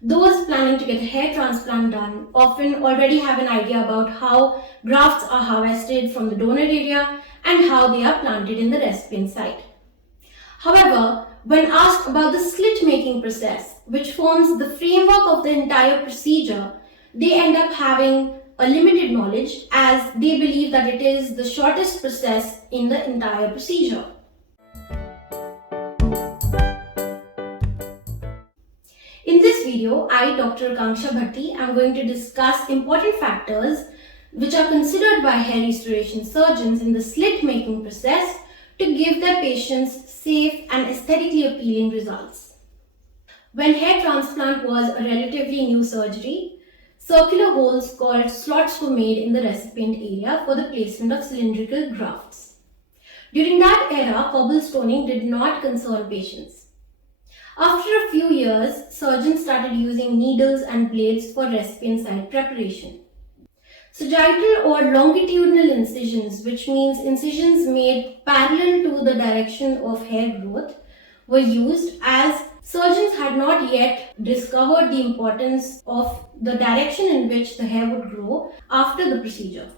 Those planning to get a hair transplant done often already have an idea about how grafts are harvested from the donor area and how they are planted in the recipient site. However, when asked about the slit making process, which forms the framework of the entire procedure, they end up having a limited knowledge as they believe that it is the shortest process in the entire procedure. In this video, I, Dr. Akanxa Bhatti, am going to discuss important factors which are considered by hair restoration surgeons in the slit making process to give their patients safe and aesthetically appealing results. When hair transplant was a relatively new surgery, circular holes called slots were made in the recipient area for the placement of cylindrical grafts. During that era, cobblestoning did not concern patients. After a few years, surgeons started using needles and blades for recipient site preparation. Sagittal or longitudinal incisions, which means incisions made parallel to the direction of hair growth, were used as surgeons had not yet discovered the importance of the direction in which the hair would grow after the procedure.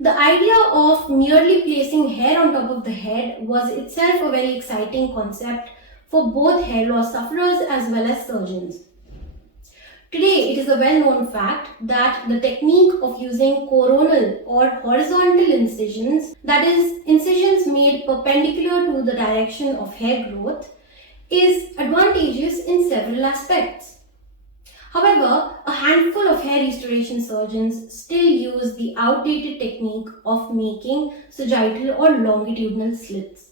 The idea of merely placing hair on top of the head was itself a very exciting concept for both hair loss sufferers as well as surgeons. Today, it is a well-known fact that the technique of using coronal or horizontal incisions, that is, incisions made perpendicular to the direction of hair growth, is advantageous in several aspects. However, a handful of hair restoration surgeons still use the outdated technique of making sagittal or longitudinal slits.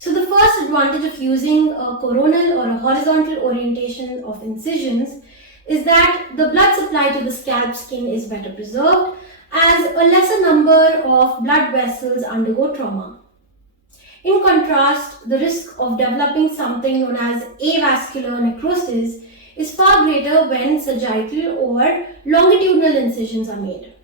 So the first advantage of using a coronal or a horizontal orientation of incisions is that the blood supply to the scalp skin is better preserved as a lesser number of blood vessels undergo trauma. In contrast, the risk of developing something known as avascular necrosis is far greater when sagittal or longitudinal incisions are made.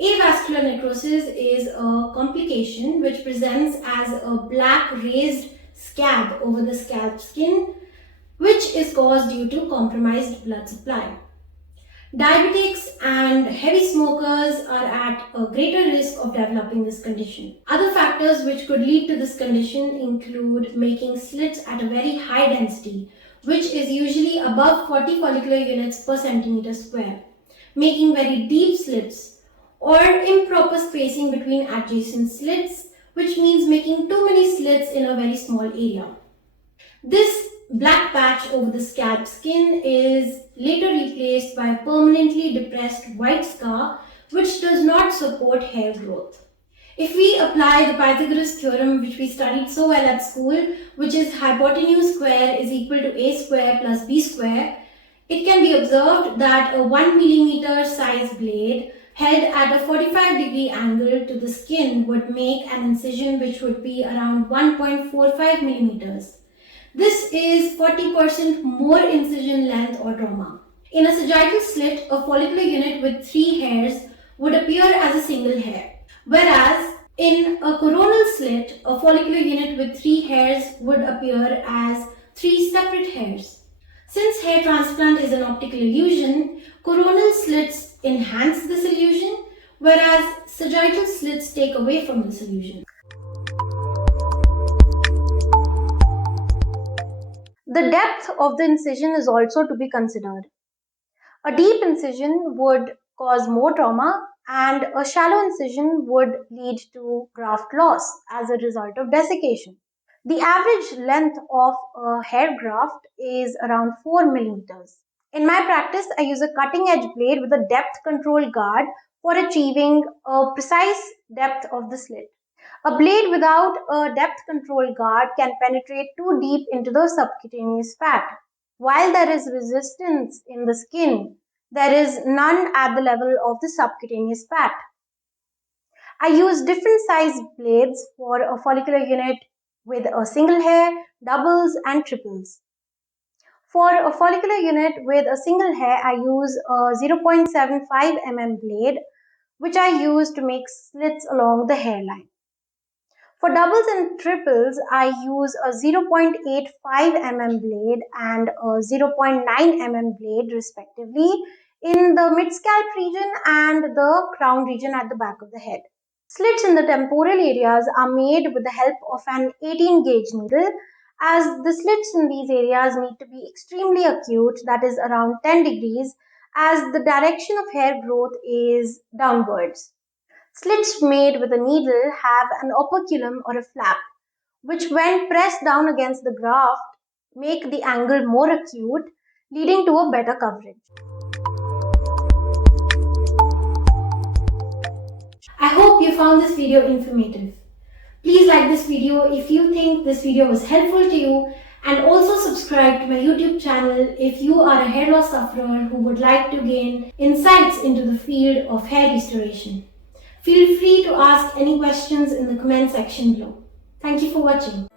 Avascular necrosis is a complication which presents as a black raised scab over the scalp skin, which is caused due to compromised blood supply. Diabetics and heavy smokers are at a greater risk of developing this condition. Other factors which could lead to this condition include making slits at a very high density, which is usually above 40 follicular units per centimeter square, making very deep slits, or improper spacing between adjacent slits, which means making too many slits in a very small area. This black patch over the scalp skin is later replaced by a permanently depressed white scar which does not support hair growth. If we apply the Pythagoras theorem which we studied so well at school, which is hypotenuse square is equal to a square plus b square, it can be observed that a 1 millimeter size blade held at a 45-degree angle to the skin would make an incision which would be around 1.45 millimeters. This is 40% more incision length or trauma. In a sagittal slit, a follicular unit with 3 hairs would appear as a single hair, whereas in a coronal slit, a follicular unit with 3 hairs would appear as 3 separate hairs. Since hair transplant is an optical illusion, coronal slits enhance this illusion, whereas sagittal slits take away from this illusion. The depth of the incision is also to be considered. A deep incision would cause more trauma and a shallow incision would lead to graft loss as a result of desiccation. The average length of a hair graft is around 4 millimeters. In my practice, I use a cutting edge blade with a depth control guard for achieving a precise depth of the slit. A blade without a depth control guard can penetrate too deep into the subcutaneous fat. While there is resistance in the skin, there is none at the level of the subcutaneous fat. I use different sized blades for a follicular unit with a single hair, doubles and triples. For a follicular unit with a single hair, I use a 0.75 mm blade which I use to make slits along the hairline. For doubles and triples, I use a 0.85 mm blade and a 0.9 mm blade respectively in the mid-scalp region and the crown region at the back of the head. Slits in the temporal areas are made with the help of an 18 gauge needle, as the slits in these areas need to be extremely acute, that is around 10 degrees, as the direction of hair growth is downwards. Slits made with a needle have an operculum or a flap, which when pressed down against the graft make the angle more acute, leading to a better coverage. I hope you found this video informative. Please like this video if you think this video was helpful to you, and also subscribe to my YouTube channel if you are a hair loss sufferer who would like to gain insights into the field of hair restoration. Feel free to ask any questions in the comment section below. Thank you for watching.